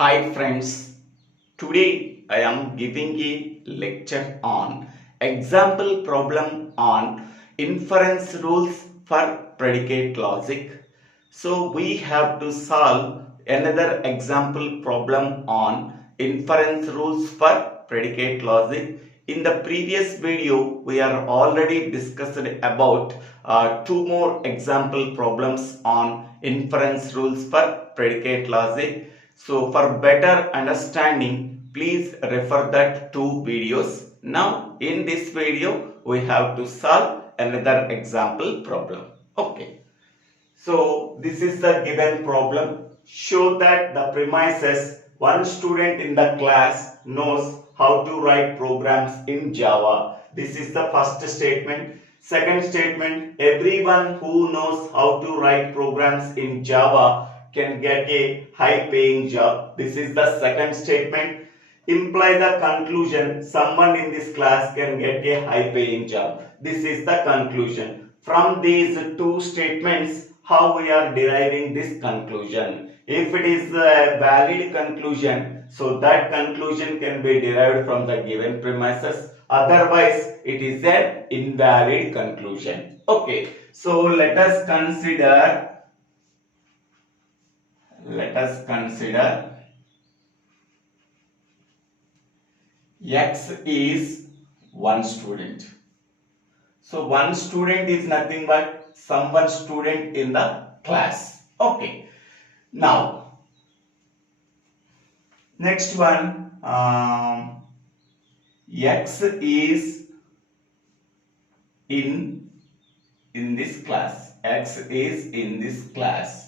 Hi friends, today I am giving a lecture on example problem on inference rules for predicate logic. So we have to solve another example problem on inference rules for predicate logic. In the previous video, we are already discussed about two more example problems on inference rules for predicate logic. So for better understanding, please refer that two videos. Now in this video, we have to solve another example problem. Okay. So this is the given problem. Show that the premises one student in the class knows how to write programs in Java. This is the first statement. Second statement, everyone who knows how to write programs in Java can get a high paying job. This is the second statement. Imply the conclusion, someone in this class can get a high paying job. This is the conclusion. From these two statements, how we are deriving this conclusion? If it is a valid conclusion, so that conclusion can be derived from the given premises. Otherwise, it is an invalid conclusion. Okay, so let us consider X is one student. So one student is nothing but someone student in the class. Okay. Now, next one, X is in this class. X is in this class.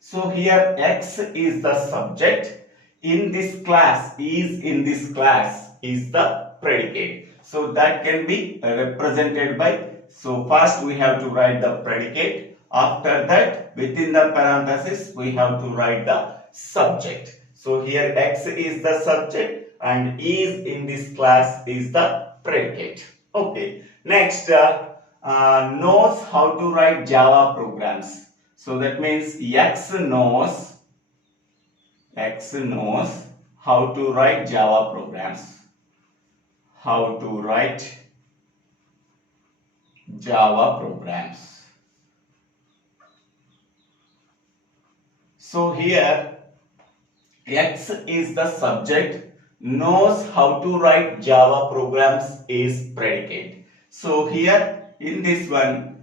So here X is the subject. In this class, is in this class is the predicate. So that can be represented by, so first we have to write the predicate. After that, within the parenthesis, we have to write the subject. So here X is the subject and is in this class is the predicate. Okay. Next, knows how to write Java programs. So that means X knows how to write Java programs. How to write Java programs. So here X is the subject, knows how to write Java programs is predicate. So here in this one,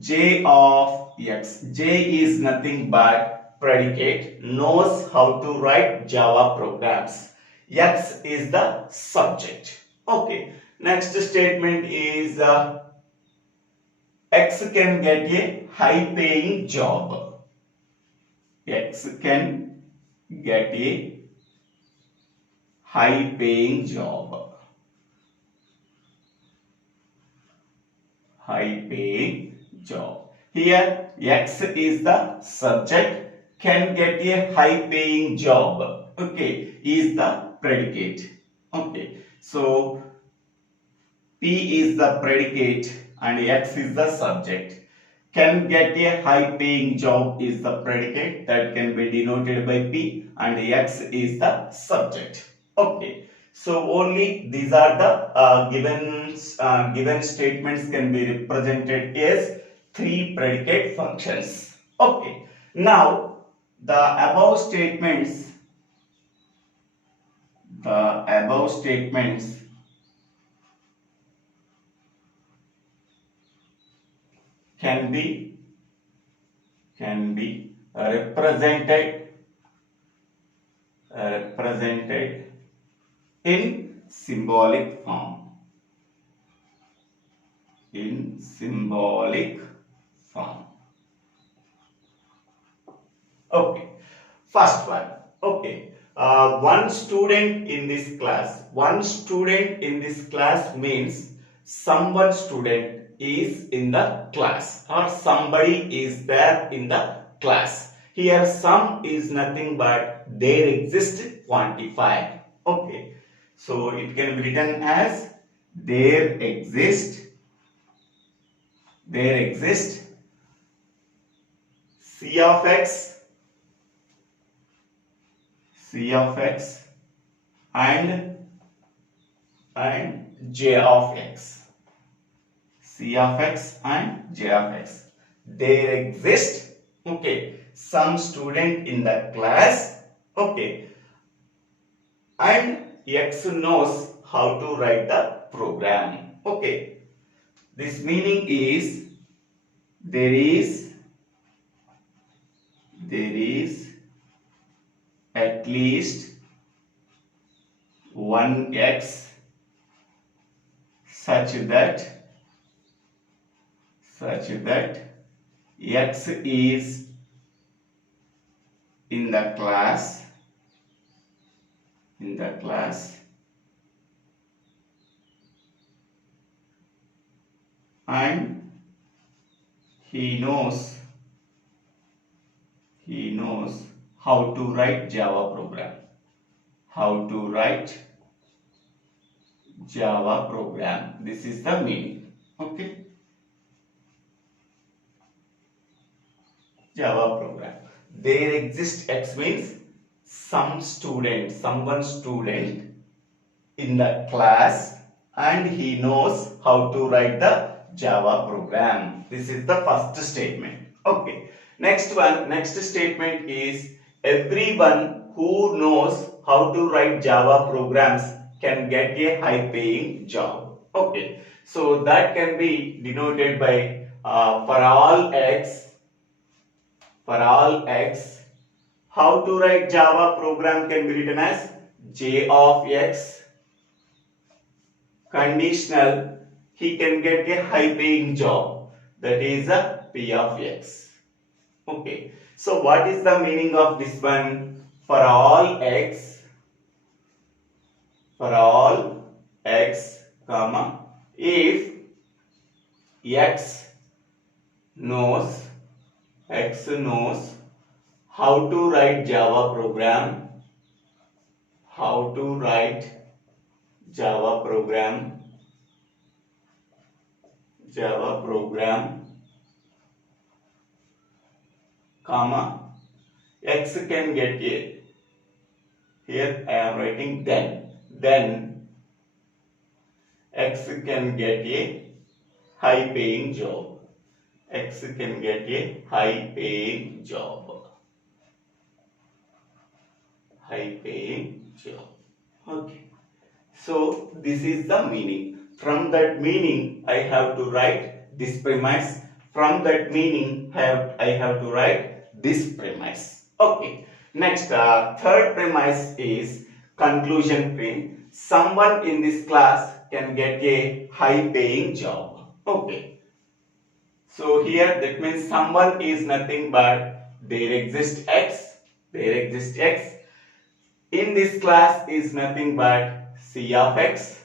J of X, J is nothing but predicate, knows how to write Java programs. X is the subject. Okay. Next statement is X can get a high paying job. X can get a high paying job. High paying job. Here X is the subject, can get a high paying job. Okay, is the predicate. Okay, so P is the predicate and X is the subject. Can get a high paying job is the predicate, that can be denoted by P, and X is the subject. Okay, so only these are the given statements can be represented as three predicate functions. Okay, now the above statements can be represented in symbolic form. Okay, first one. Okay, one student in this class. One student in this class means someone student is in the class or somebody is there in the class. Here some is nothing but there exist quantified. Okay, so it can be written as there exist C of x C of x and j of x. C of x and j of x. There exist, okay, some student in the class, okay, and x knows how to write the program, okay. This meaning is there is at least one x such that x is in the class and he knows how to write Java program. This is the meaning, okay. Java program. There exists x means someone student in the class and he knows how to write the Java program. This is the first statement, okay. Next statement is everyone who knows how to write Java programs can get a high paying job, okay. So that can be denoted by for all x, how to write Java program can be written as j of x conditional he can get a high paying job, that is a p of x, okay. So what is the meaning of this one? For all x comma if x knows how to write Java program, comma x can get a, here I am writing then x can get a high paying job. Okay. So this is the meaning. From that meaning I have to write this premise. From that meaning I have to write this premise. Okay. Next, third premise is conclusion print. Someone in this class can get a high paying job. Okay. So here that means someone is nothing but there exists x. In this class is nothing but c of x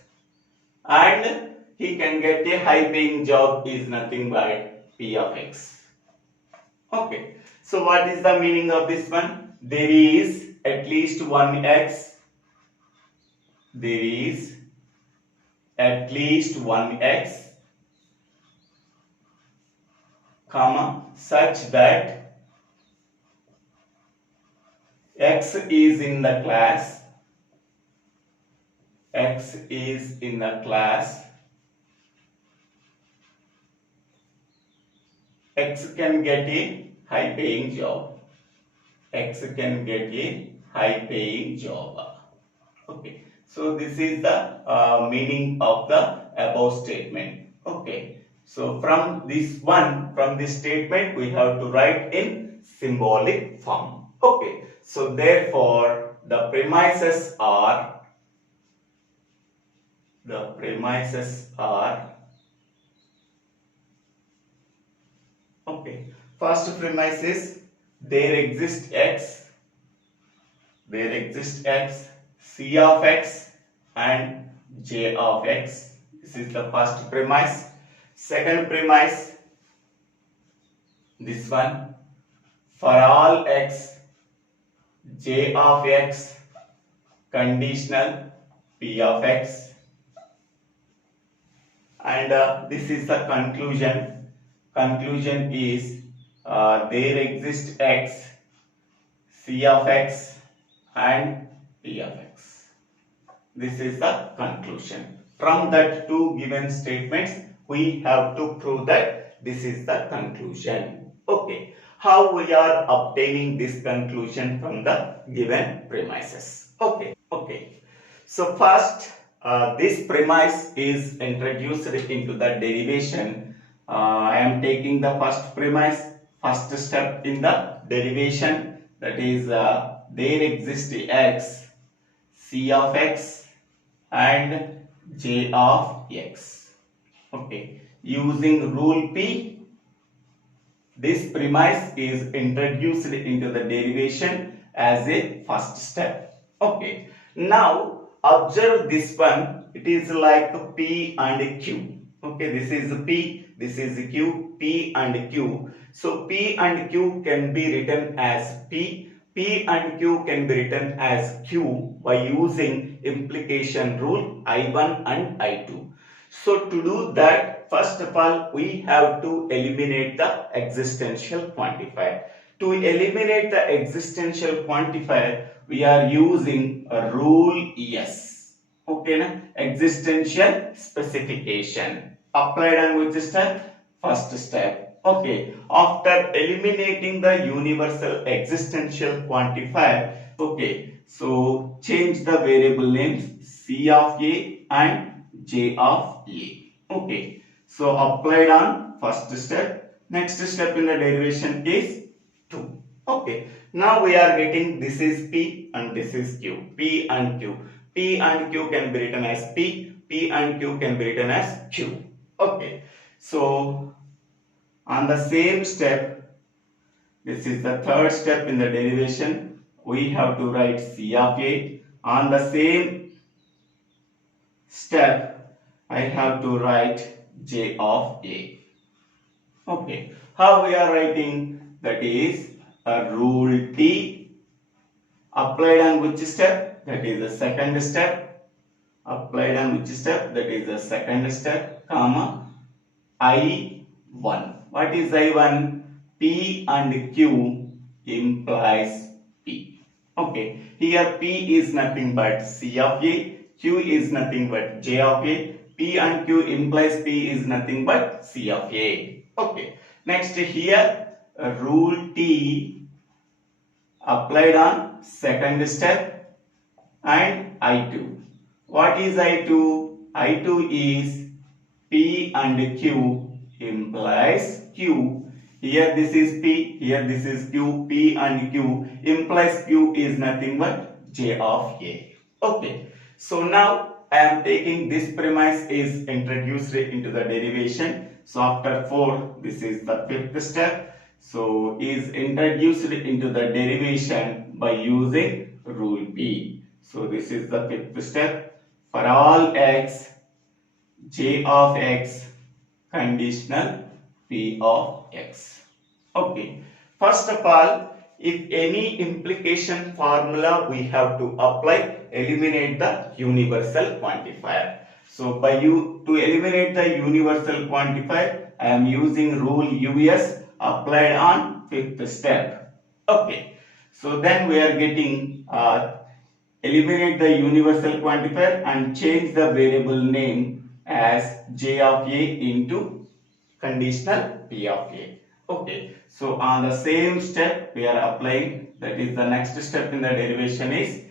and he can get a high paying job is nothing but p of x. Okay. So what is the meaning of this one? There is at least one x. Comma such that x is in the class. X can get a high paying job. Okay. So this is the meaning of the above statement. Okay. So from this statement we have to write in symbolic form. Okay. So therefore the premises are okay. First premise is there exists x, c of x and j of x. This is the first premise. Second premise, this one, for all x, j of x conditional p of x, and this is the conclusion. Conclusion is there exists x, c of x and P of x. This is the conclusion. From that two given statements, we have to prove that this is the conclusion. Okay. How we are obtaining this conclusion from the given premises? Okay. Okay. So first, this premise is introduced into the derivation. I am taking the first premise, first step in the derivation, that is there exists x, c of x and j of x. Okay, using rule P, this premise is introduced into the derivation as a first step. Okay, now observe this one, it is like P and Q. Okay, this is P, this is Q, P and Q. So P and Q can be written as P, P and Q can be written as Q by using implication rule I1 and I2. So to do that, first of all, we have to eliminate the existential quantifier. To eliminate the existential quantifier, we are using a rule ES. Okay, na? Existential specification. Applied on which step? First step. Okay, after eliminating the universal existential quantifier, okay, so change the variable names C of A and J of A. Okay, so applied on first step. Next step in the derivation is 2. Okay, now we are getting this is P and this is Q. P and Q. P and Q can be written as P. P and Q can be written as Q. Okay, so on the same step, this is the third step in the derivation, we have to write C of A. On the same step, I have to write J of A. Okay, how we are writing? That is a rule T applied on which step? That is the second step. Applied on which step? That is the second step, comma I1. What is I1? P and Q implies P. Okay, here P is nothing but C of A, Q is nothing but J of A, P and Q implies P is nothing but C of A. Okay, next here rule T applied on second step and I2. What is I2? I2 is P and Q implies Q. Here this is P, here this is Q. P and Q implies Q is nothing but J of A. Okay, so now I am taking this premise is introduced into the derivation. So after 4, this is the fifth step. So is introduced into the derivation by using rule P. So this is the fifth step. For all x, J of x conditional P of x. Okay, first of all, if any implication formula we have to apply, eliminate the universal quantifier. So by to eliminate the universal quantifier, I am using rule US applied on fifth step. Okay, so then we are getting eliminate the universal quantifier and change the variable name as J of A into conditional P of A. Okay, so on the same step we are applying, that is the next step in the derivation is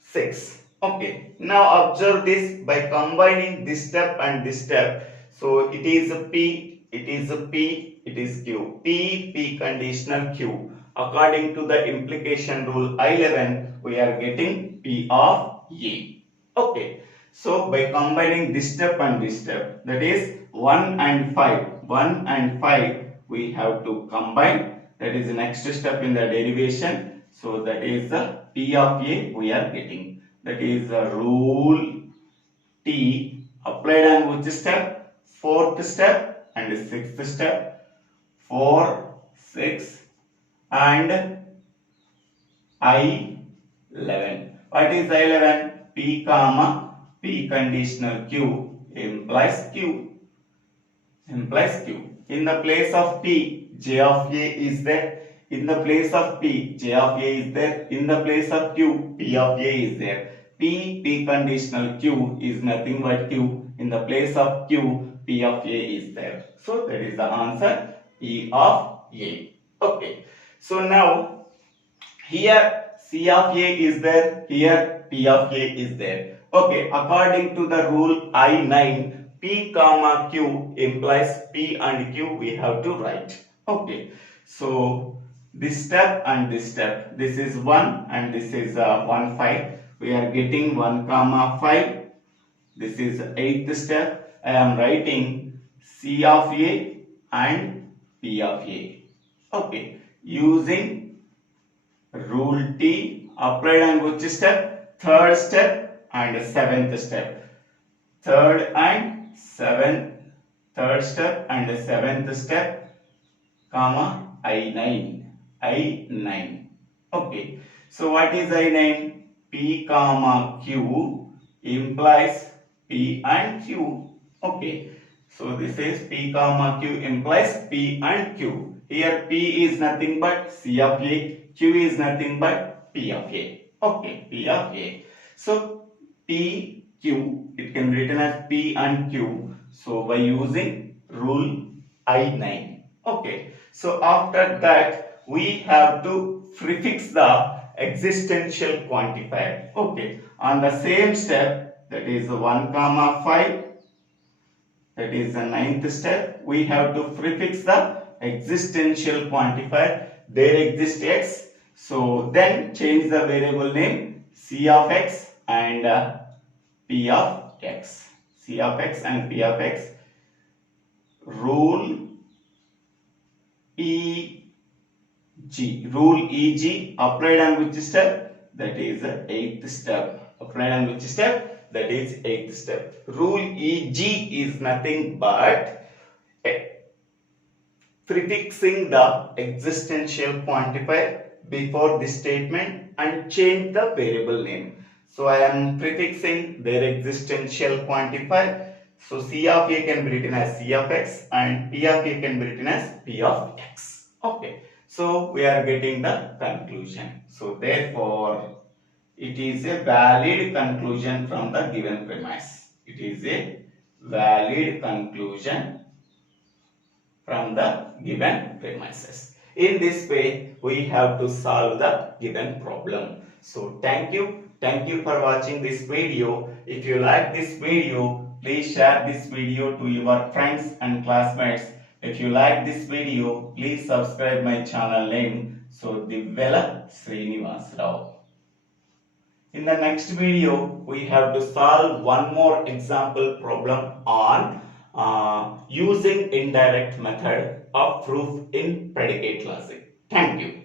6. Okay, now observe this by combining this step and this step. So it is a P, it is a P, it is Q. P, P conditional Q. According to the implication rule I11, we are getting P of A. Okay, so by combining this step and this step, that is 1 and 5, 1 and 5 we have to combine. That is the next step in the derivation. So that is the P of A we are getting. That is the rule T applied on which step? Fourth step and sixth step. 4, 6 and I11. What is I11? P comma P conditional Q implies Q. Implies Q. In the place of P, J of A is there. In the place of P, J of A is there. In the place of Q, P of A is there. P conditional Q is nothing but Q. In the place of Q, P of A is there. So that is the answer, P of A. Okay. So now here C of A is there. Here P of A is there. Okay. According to the rule I9, P comma Q implies P and Q we have to write. Okay. So this step and this step. This is 1 and this is 1, 5. We are getting 1 comma 5. This is 8th step. I am writing C of A and P of A. Okay. Using rule T applied on which step? Third step and 7th step. Third step and 7th step, comma I9. Okay. So what is I9? P comma Q implies P and Q. Okay. So this is P comma Q implies P and Q. Here P is nothing but C of A. Q is nothing but P of A. Okay. P of A. So P, Q, it can be written as P and Q. So by using rule I9. Okay. So after that we have to prefix the existential quantifier. Okay. On the same step, that is 1 comma 5. That is the 9th step. We have to prefix the existential quantifier. There exists x. So then change the variable name C of x and P of x. C of x and P of x. Rule EG. Rule EG applied on which step? That is 8th step. Applied on which step? That is 8th step. Rule EG is nothing but prefixing the existential quantifier before this statement and change the variable name. So I am prefixing their existential quantifier. So C of A can be written as C of x and P of A can be written as P of x. Okay. So we are getting the conclusion. So therefore it is a valid conclusion from the given premise. It is a valid conclusion from the given premises. In this way, we have to solve the given problem. So thank you. Thank you for watching this video. If you like this video, please share this video to your friends and classmates. If you like this video, please subscribe my channel name. So Divvela Srinivas Rao. In the next video, we have to solve one more example problem on using indirect method of proof in predicate logic. Thank you.